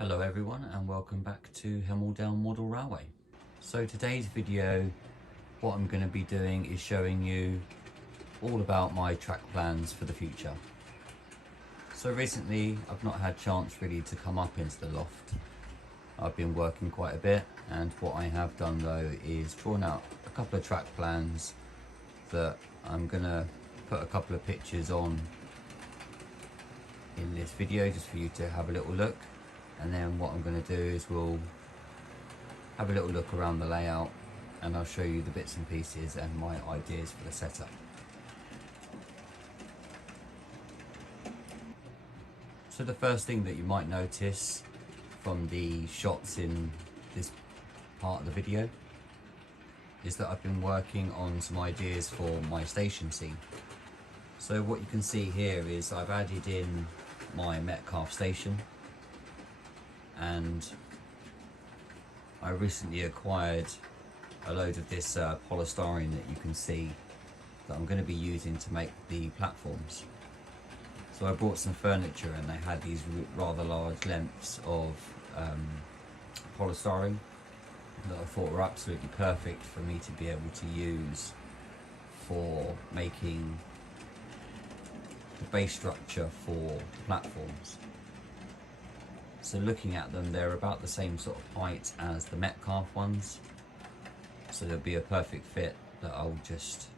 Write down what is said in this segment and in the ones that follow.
Hello everyone and welcome back to Hemel-Down Model Railway. So today's video, what I'm going to be doing is showing you all about my track plans for the future. So recently I've not had chance really to come up into the loft. I've been working quite a bit, and what I have done though is drawn out a couple of track plans that I'm going to put a couple of pictures on in this video just for you to have a little look. And then what I'm going to do is we'll have a little look around the layout and I'll show you the bits and pieces and my ideas for the setup. So the first thing that you might notice from the shots in this part of the video is that I've been working on some ideas for my station scene. So what you can see here is I've added in my Metcalfe station, and I recently acquired a load of this polystyrene that you can see that I'm going to be using to make the platforms. So I bought some furniture and they had these rather large lengths of polystyrene that I thought were absolutely perfect for me to be able to use for making the base structure for the platforms. So looking at them, they're about the same sort of height as the Metcalfe ones. So there'll be a perfect fit that I'll just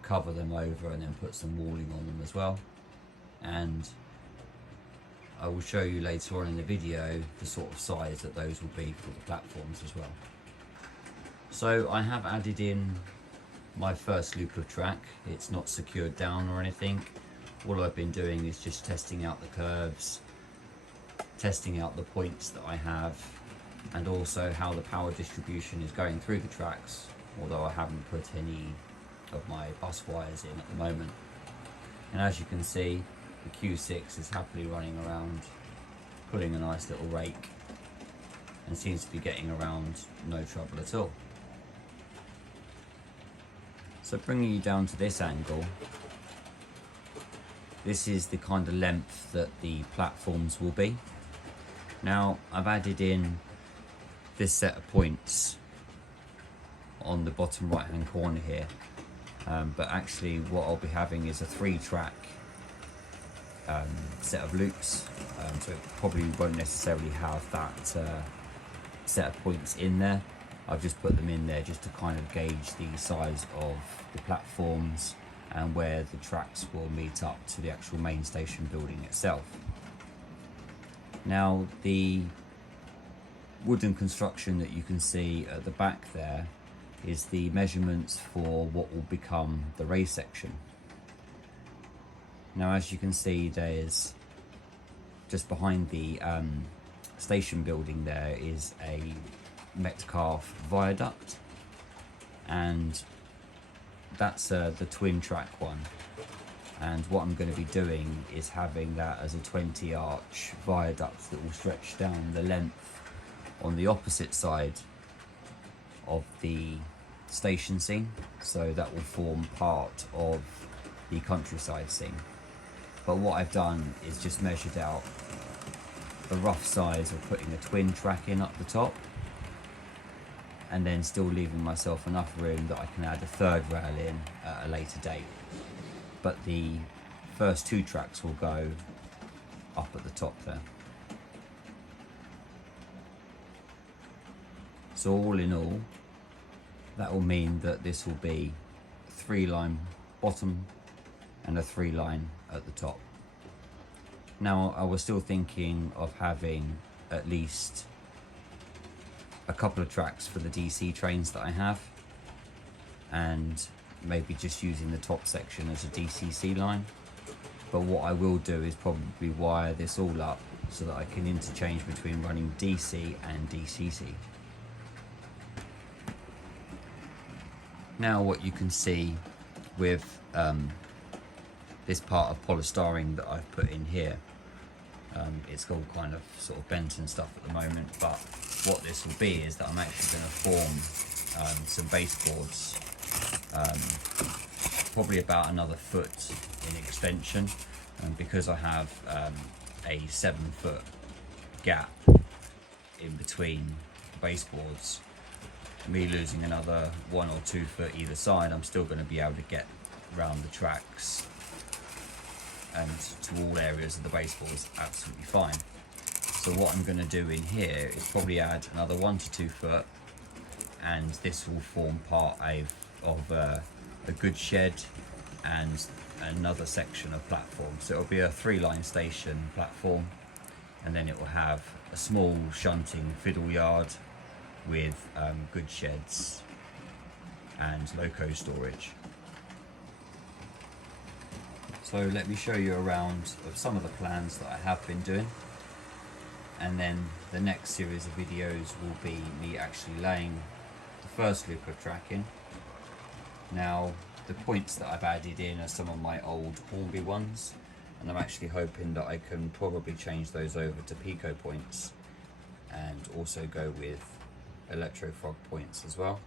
cover them over and then put some walling on them as well. And I will show you later on in the video the sort of size that those will be for the platforms as well. So I have added in my first loop of track. It's not secured down or anything. All I've been doing is just testing out the curves, testing out the points that I have, and also how the power distribution is going through the tracks, although I haven't put any of my bus wires in at the moment. And as you can see, the Q6 is happily running around, pulling a nice little rake, and seems to be getting around no trouble at all. So bringing you down to this angle, this is the kind of length that the platforms will be. Now I've added in this set of points on the bottom right hand corner here, but actually what I'll be having is a 3-track set of loops, so it probably won't necessarily have that set of points in there. I've just put them in there just to kind of gauge the size of the platforms and where the tracks will meet up to the actual main station building itself. Now the wooden construction that you can see at the back there is the measurements for what will become the race section. Now as you can see, there's just behind the station building there is a Metcalfe Viaduct, and that's the twin track one. And what I'm going to be doing is having that as a 20 arch viaduct that will stretch down the length on the opposite side of the station scene, so that will form part of the countryside scene. But what I've done is just measured out the rough size of putting a twin track in up the top, and then still leaving myself enough room that I can add a 3rd rail in at a later date. But the first 2 tracks will go up at the top there. So all in all, that will mean that this will be a 3-line bottom and a 3-line at the top. Now I was still thinking of having at least a couple of tracks for the DC trains that I have, and maybe just using the top section as a DCC line. But what I will do is probably wire this all up so that I can interchange between running DC and DCC. Now what you can see with this part of polystyrene that I've put in here, it's all kind of sort of bent and stuff at the moment, but what this will be is that I'm actually going to form some baseboards, probably about another foot in extension, because I have a 7-foot gap in between baseboards, me losing another 1 or 2 foot either side, I'm still going to be able to get around the tracks and to all areas of the baseboards absolutely fine. So what I'm going to do in here is probably add another 1 to 2 foot, and this will form part of a good shed and another section of platform. So it'll be a 3-line station platform, and then it will have a small shunting fiddle yard with good sheds and loco storage. So let me show you around of some of the plans that I have been doing, and then the next series of videos will be me actually laying the first loop of track in. Now the points that I've added in are some of my old Hornby ones, and I'm actually hoping that I can probably change those over to Pico points and also go with Electrofrog points as well.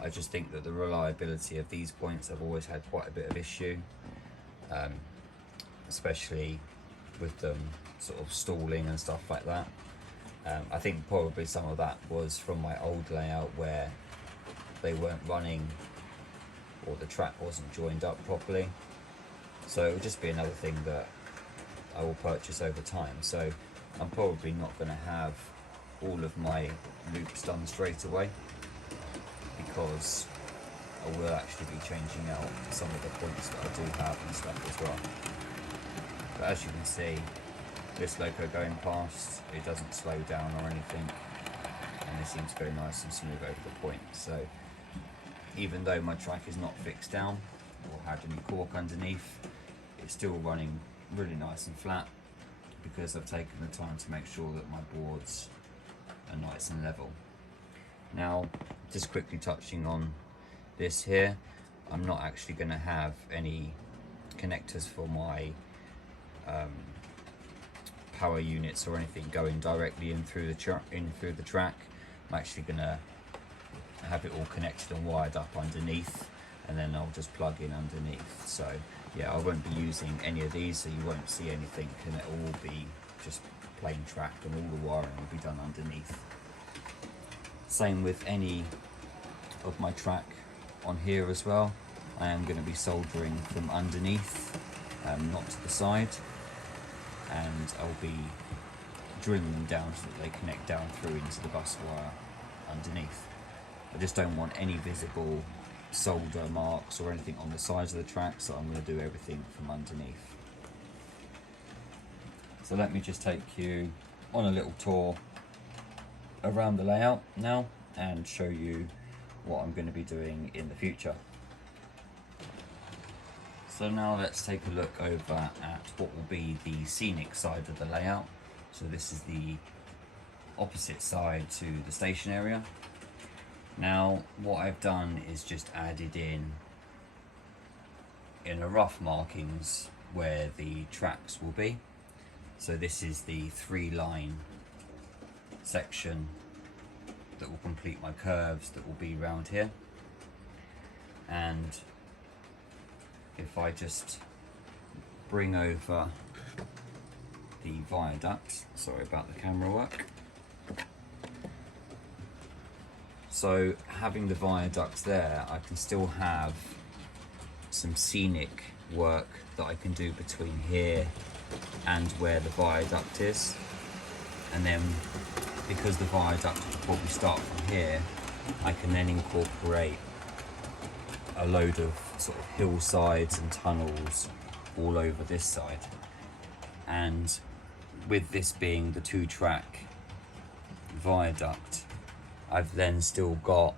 I just think that the reliability of these points have always had quite a bit of issue, especially with them sort of stalling and stuff like that. I think probably some of that was from my old layout where they weren't running or the track wasn't joined up properly. So it will just be another thing that I will purchase over time. So I'm probably not going to have all of my loops done straight away, because I will actually be changing out some of the points that I do have and stuff as well. But as you can see, this loco going past, it doesn't slow down or anything, and it seems to go nice and smooth over the point. So even though my track is not fixed down or had any cork underneath, it's still running really nice and flat because I've taken the time to make sure that my boards are nice and level. Now, just quickly touching on this here, I'm not actually going to have any connectors for my power units or anything going directly in through the track. I'm actually going to have it all connected and wired up underneath, and then I'll just plug in underneath. So yeah, I won't be using any of these, so you won't see anything, and it will all be just plain track, and all the wiring will be done underneath. Same with any of my track on here as well. I am going to be soldering from underneath, not to the side, and I'll be drilling them down so that they connect down through into the bus wire underneath. I just don't want any visible solder marks or anything on the sides of the track, so I'm going to do everything from underneath. So let me just take you on a little tour around the layout now and show you what I'm going to be doing in the future. So now let's take a look over at what will be the scenic side of the layout. So this is the opposite side to the station area. Now what I've done is just added in a rough markings where the tracks will be. So this is the 3-line section that will complete my curves that will be around here. And if I just bring over the viaduct, sorry about the camera work. So having the viaduct there, I can still have some scenic work that I can do between here and where the viaduct is. And then because the viaduct will probably start from here, I can then incorporate a load of sort of hillsides and tunnels all over this side. And with this being the 2-track viaduct, I've then still got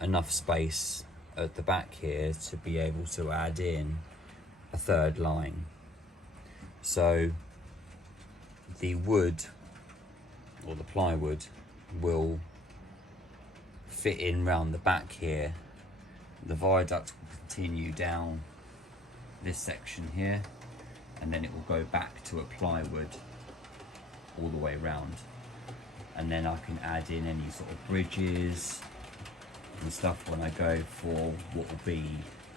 enough space at the back here to be able to add in a 3rd line. So the wood or the plywood will fit in round the back here. The viaduct will continue down this section here, and then it will go back to a plywood all the way around. And then I can add in any sort of bridges and stuff when I go for what will be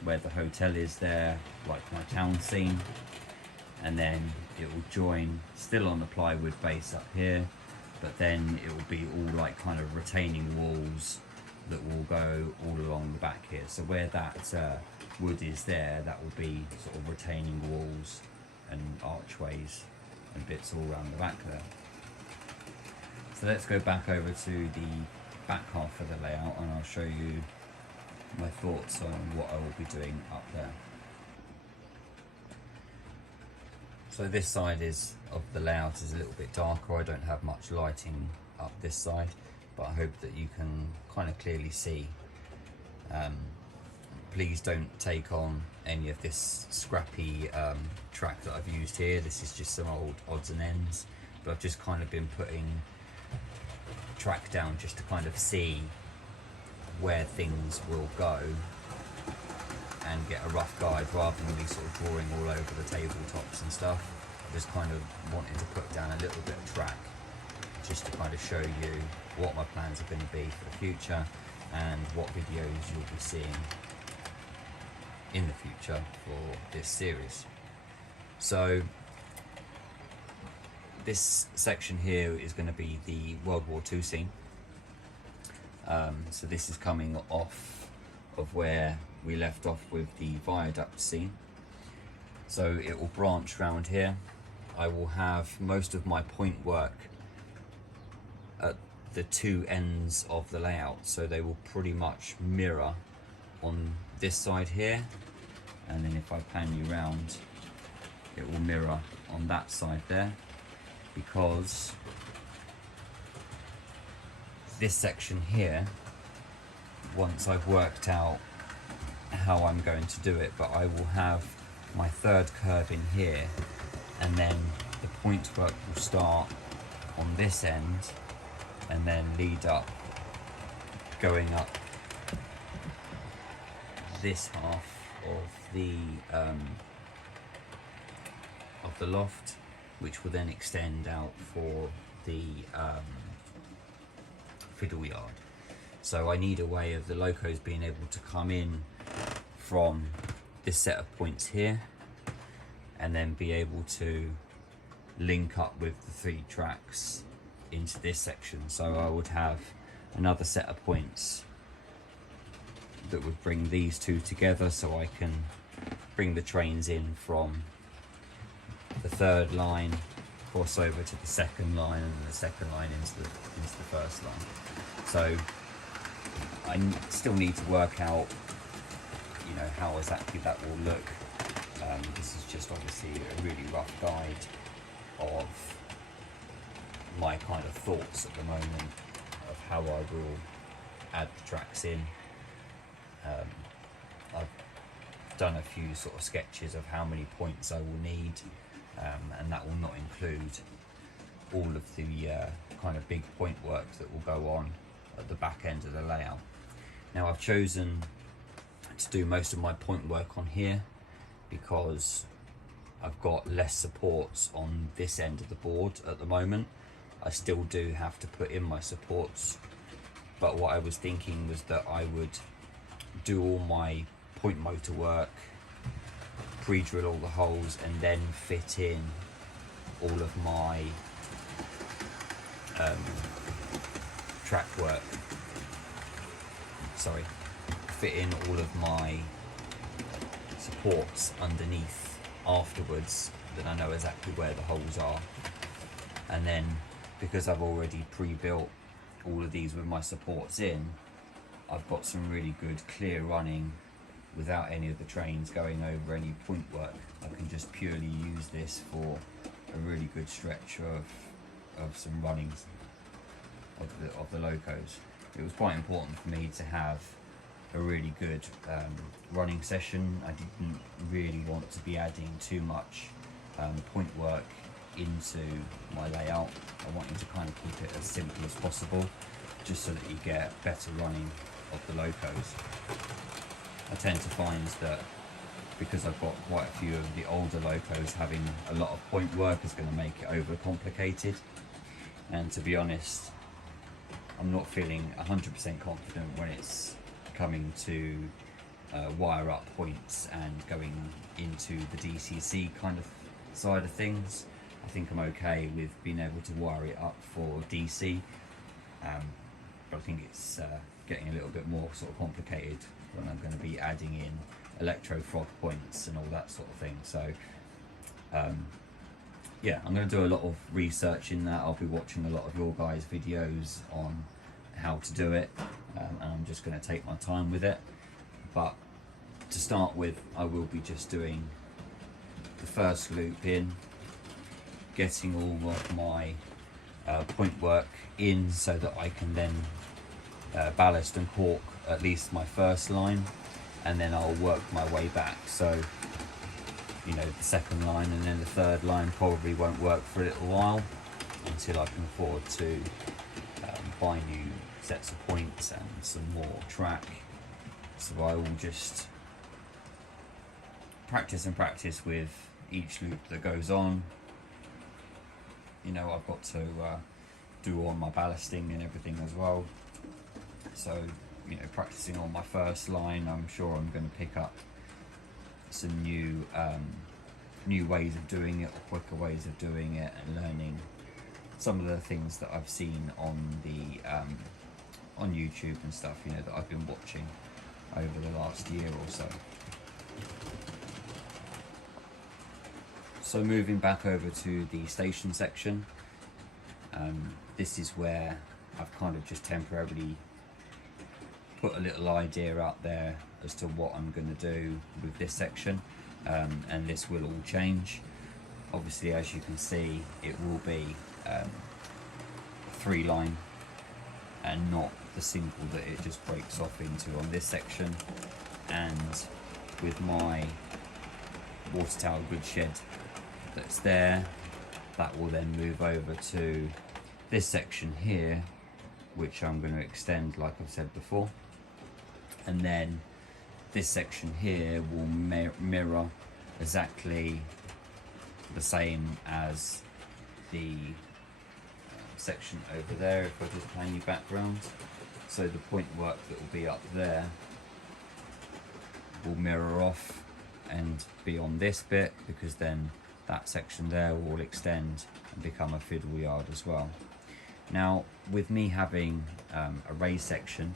where the hotel is there, like my town scene. And then it will join still on the plywood base up here, but then it will be all like kind of retaining walls that will go all along the back here. So where that wood is there, that will be sort of retaining walls and archways and bits all around the back there. So let's go back over to the back half of the layout and I'll show you my thoughts on what I will be doing up there. So this side of the layout is a little bit darker. I don't have much lighting up this side, but I hope that you can kind of clearly see. Please don't take on any of this scrappy track that I've used here. This is just some old odds and ends, but I've just kind of been putting track down just to kind of see where things will go and get a rough guide rather than me sort of drawing all over the tabletops and stuff. I just kind of wanted to put down a little bit of track just to kind of show you what my plans are going to be for the future and what videos you'll be seeing in the future for this series. So this section here is going to be the World War II scene. So this is coming off of where we left off with the viaduct scene. So it will branch round here. I will have most of my point work at the two ends of the layout, so they will pretty much mirror on this side here, and then if I pan you round, it will mirror on that side there, because this section here, once I've worked out how I'm going to do it, but I will have my third curve in here, and then the point work will start on this end and then lead up, going up this half of the loft, which will then extend out for the fiddle yard. So I need a way of the locos being able to come in from this set of points here and then be able to link up with the three tracks into this section. So I would have another set of points that would bring these two together, so I can bring the trains in from the third line, cross over to the second line, and the second line into the first line. So I still need to work out, you know, how exactly that will look. This is just obviously a really rough guide of my kind of thoughts at the moment of how I will add the tracks in. I've done a few sort of sketches of how many points I will need, and that will not include all of the kind of big point work that will go on at the back end of the layout. Now I've chosen to do most of my point work on here because I've got less supports on this end of the board at the moment. I still do have to put in my supports, but what I was thinking was that I would do all my point motor work, pre-drill all the holes, and then fit in all of my track work. Sorry, fit in all of my supports underneath afterwards, then I know exactly where the holes are. And then because I've already pre-built all of these with my supports in, I've got some really good clear running without any of the trains going over any point work. I can just purely use this for a really good stretch of some runnings of the locos. It was quite important for me to have a really good running session. I didn't really want to be adding too much point work into my layout. I wanted to kind of keep it as simple as possible, just so that you get better running of the locos. I tend to find that because I've got quite a few of the older locos, having a lot of point work is going to make it over complicated, and to be honest, I'm not feeling 100% confident when it's coming to wire up points and going into the DCC kind of side of things. I think I'm okay with being able to wire it up for DC, but I think it's getting a little bit more sort of complicated when I'm going to be adding in electro frog points and all that sort of thing. So yeah, I'm going to do a lot of research in that. I'll be watching a lot of your guys' videos on how to do it, and I'm just going to take my time with it. But to start with, I will be just doing the first loop in, getting all of my point work in so that I can then ballast and cork at least my first line, and then I'll work my way back. So, you know, the second line and then the third line probably won't work for a little while until I can afford to buy new sets of points and some more track. So I will just practice and practice with each loop that goes on. You know, I've got to do all my ballasting and everything as well. So, you know, practicing on my first line, I'm sure I'm going to pick up some new ways of doing it, or quicker ways of doing it, and learning some of the things that I've seen on the on YouTube and stuff, you know, that I've been watching over the last year or so. So moving back over to the station section, this is where I've kind of just temporarily put a little idea out there as to what I'm going to do with this section, and this will all change. Obviously, as you can see, it will be 3-line and not the single that it just breaks off into on this section. And with my water tower goods shed that's there, that will then move over to this section here, which I'm going to extend like I've said before, and then this section here will mirror exactly the same as the section over there. If I just play you background, so the point work that will be up there will mirror off and be on this bit, because then that section there will extend and become a fiddle yard as well. Now, with me having a raised section,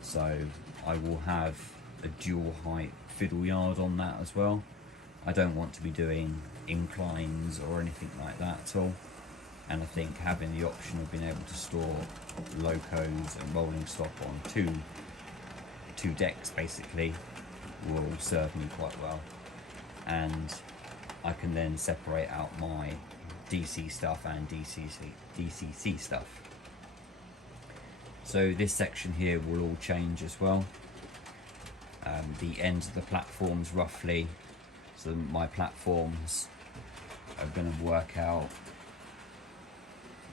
so I will have a dual height fiddle yard on that as well. I don't want to be doing inclines or anything like that at all, and I think having the option of being able to store locos and rolling stock on two decks basically will serve me quite well, and I can then separate out my DC stuff and DCC stuff. So this section here will all change as well. The ends of the platforms roughly, so my platforms are going to work out,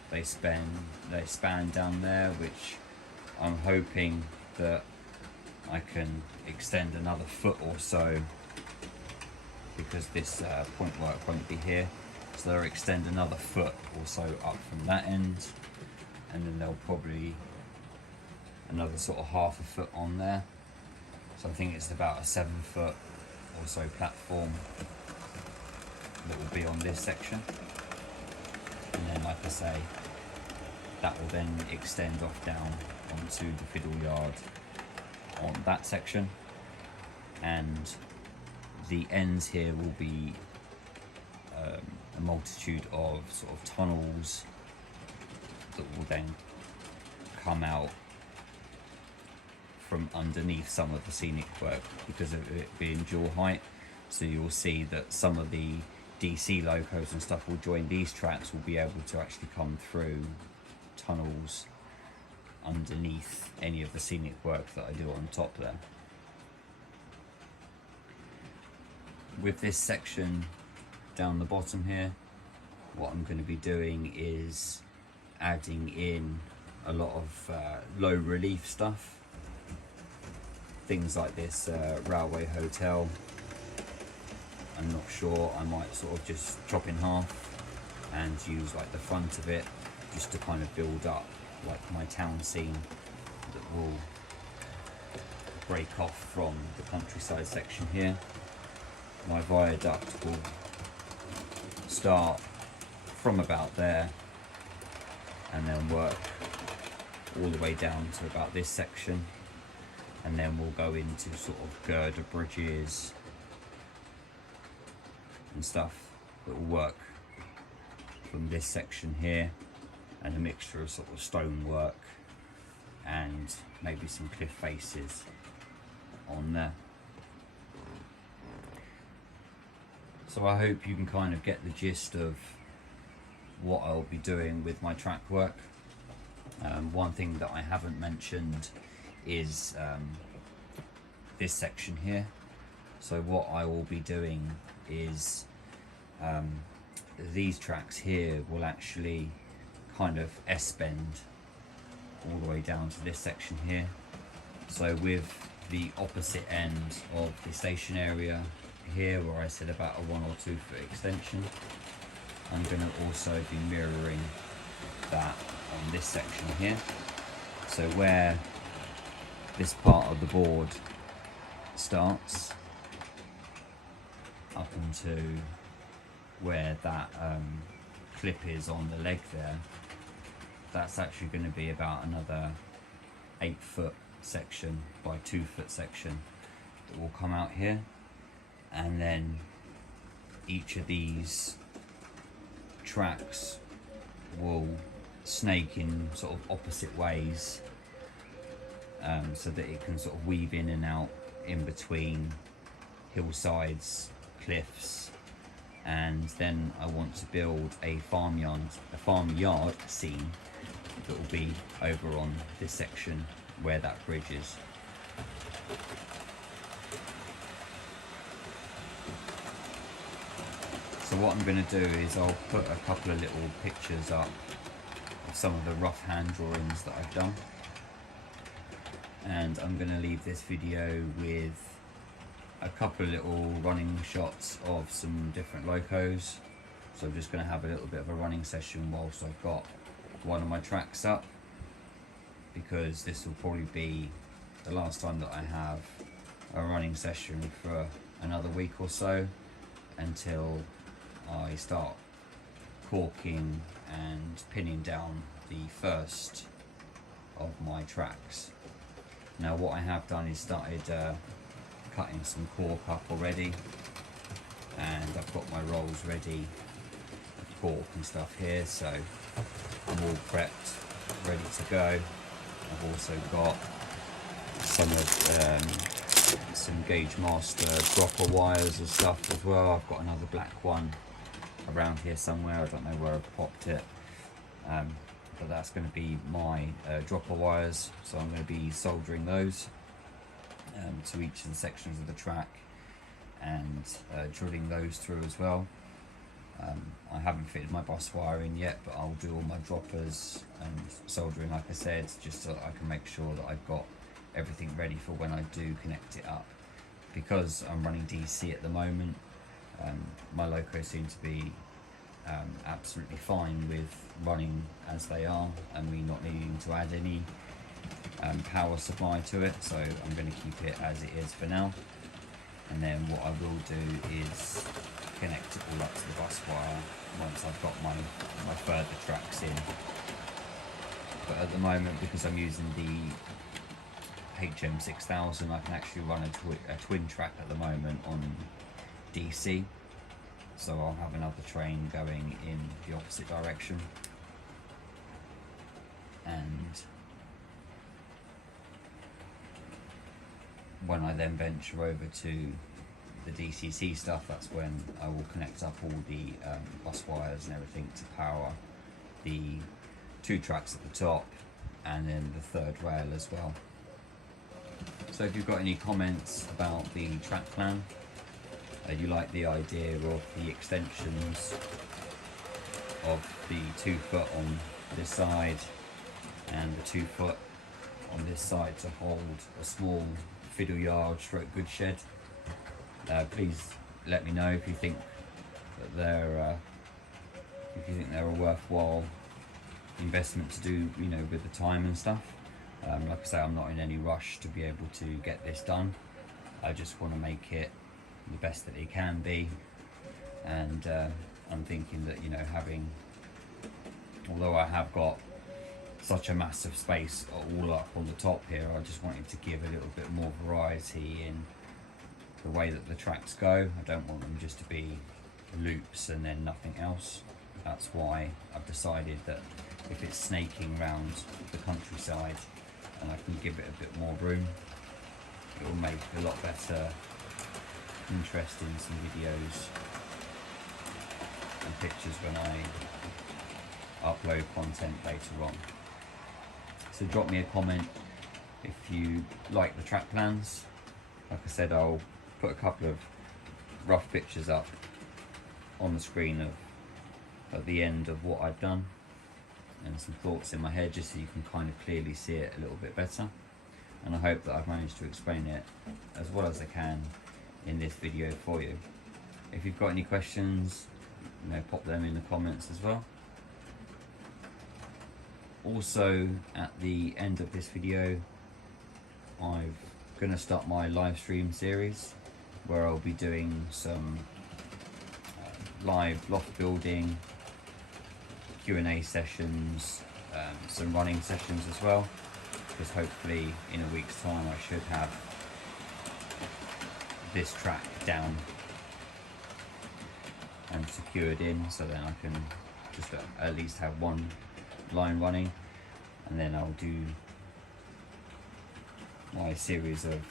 they span down there, which I'm hoping that I can extend another foot or so, because this point work won't be here, so they'll extend another foot or so up from that end, and then there'll probably another sort of half a foot on there. So I think it's about a 7 foot or so platform that will be on this section, and then like I say, that will then extend off down onto the fiddle yard on that section, and the ends here will be a multitude of sort of tunnels that will then come out from underneath some of the scenic work because of it being dual height. So you'll see that some of the DC locos and stuff will join these tracks, will be able to actually come through tunnels underneath any of the scenic work that I do on top there. With this section down the bottom here, what I'm going to be doing is adding in a lot of low relief stuff, things like this railway hotel. I'm not sure, I might sort of just chop in half and use like the front of it just to kind of build up like my town scene that will break off from the countryside section here. My viaduct will start from about there and then work all the way down to about this section, and then we'll go into sort of girder bridges and stuff that will work from this section here, and a mixture of sort of stonework and maybe some cliff faces on there. So I hope you can kind of get the gist of what I'll be doing with my track work. One thing that I haven't mentioned is this section here. So what I will be doing is these tracks here will actually kind of S-bend all the way down to this section here. So with the opposite end of the station area here, where I said about a 1 or 2 foot extension, I'm going to also be mirroring that on this section here. So where this part of the board starts up into where that clip is on the leg there, that's actually going to be about another 8 foot section by 2 foot section that will come out here, and then each of these tracks will snake in sort of opposite ways, so that it can sort of weave in and out in between hillsides, cliffs, and then I want to build a farmyard scene that will be over on this section where that bridge is. So what I'm going to do is I'll put a couple of little pictures up of some of the rough hand drawings that I've done, and I'm going to leave this video with a couple of little running shots of some different locos. So I'm just going to have a little bit of a running session whilst I've got one of my tracks up, because this will probably be the last time that I have a running session for another week or so, until I start caulking and pinning down the first of my tracks. Now what I have done is started cutting some cork up already, and I've got my rolls ready of cork and stuff here, so I'm all prepped, ready to go. I've also got some Gauge Master dropper wires and stuff as well. I've got another black one around here somewhere, I don't know where I've popped it, but that's going to be my dropper wires, so I'm going to be soldering those to each of the sections of the track, and drilling those through as well. I haven't fitted my bus wire in yet, but I'll do all my droppers and soldering, like I said, just so that I can make sure that I've got everything ready for when I do connect it up. Because I'm running DC at the moment, my locos seem to be absolutely fine with running as they are, and me not needing to add any power supply to it, so I'm going to keep it as it is for now. And then what I will do is connect it all up to the bus wire once I've got my further tracks in. But at the moment, because I'm using the HM6000, I can actually run a twin track at the moment on DC, so I'll have another train going in the opposite direction. And when I then venture over to the DCC stuff, that's when I will connect up all the bus wires and everything to power the 2 tracks at the top, and then the 3rd rail as well. So if you've got any comments about the track plan, you like the idea of the extensions of the 2 foot on this side and the 2 foot on this side to hold a small fiddle yard stroke goods shed, please let me know if you think that they're a worthwhile investment to do, you know, with the time and stuff. Like I say, I'm not in any rush to be able to get this done. I just want to make it the best that it can be, and I'm thinking that, you know, although I have got such a massive space all up on the top here, I just wanted to give a little bit more variety in the way that the tracks go. I don't want them just to be loops and then nothing else. That's why I've decided that if it's snaking round the countryside and I can give it a bit more room, it will make a lot better interest in some videos and pictures when I upload content later on. So drop me a comment if you like the track plans. Like I said, I'll put a couple of rough pictures up on the screen at the end of what I've done, and some thoughts in my head, just so you can kind of clearly see it a little bit better. And I hope that I've managed to explain it as well as I can in this video for you. If you've got any questions, you know, pop them in the comments as well. Also, at the end of this video, I'm going to start my live stream series where I'll be doing some live loft building Q&A sessions, some running sessions as well, because hopefully in a week's time I should have this track down and secured in, so then I can just at least have one line running, and then I'll do my series of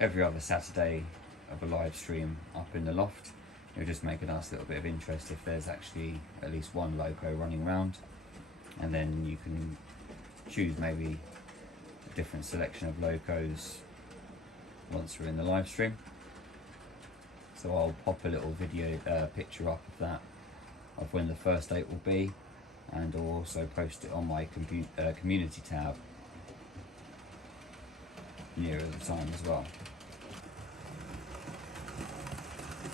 every other Saturday of a live stream up in the loft. It'll just make a nice little bit of interest if there's actually at least one loco running around, and then you can choose maybe a different selection of locos once we're in the live stream. So I'll pop a little video picture up of that, of when the first date will be, and I'll also post it on my community tab nearer the time as well.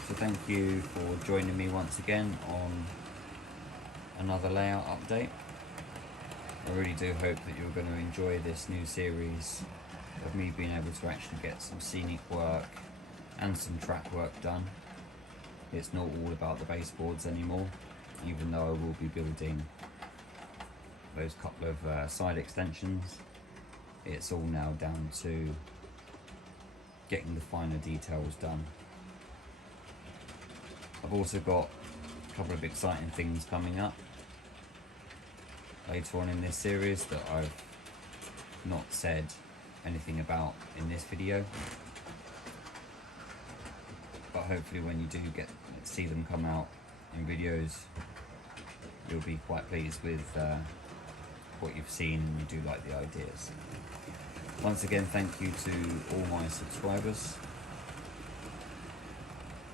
So thank you for joining me once again on another layout update. I really do hope that you're going to enjoy this new series of me being able to actually get some scenic work and some track work done. It's not all about the baseboards anymore, even though I will be building those couple of side extensions. It's all now down to getting the finer details done. I've also got a couple of exciting things coming up later on in this series that I've not said anything about in this video, but hopefully when you do get to see them come out in videos, you'll be quite pleased with what you've seen and you do like the ideas. Once again, thank you to all my subscribers.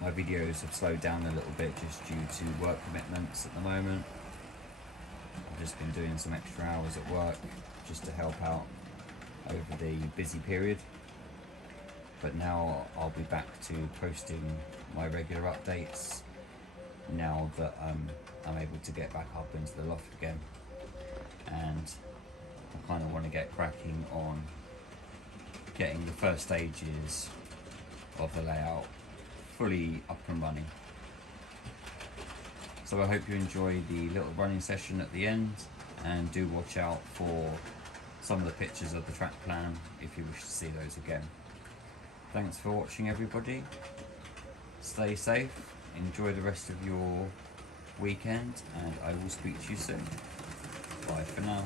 My videos have slowed down a little bit just due to work commitments at the moment. I've just been doing some extra hours at work just to help out over the busy period. But now I'll be back to posting my regular updates now that I'm able to get back up into the loft again. And I kind of want to get cracking on getting the first stages of the layout fully up and running. So I hope you enjoy the little running session at the end, and do watch out for some of the pictures of the track plan if you wish to see those again. Thanks for watching, everybody. Stay safe, enjoy the rest of your weekend, and I will speak to you soon. Bye for now.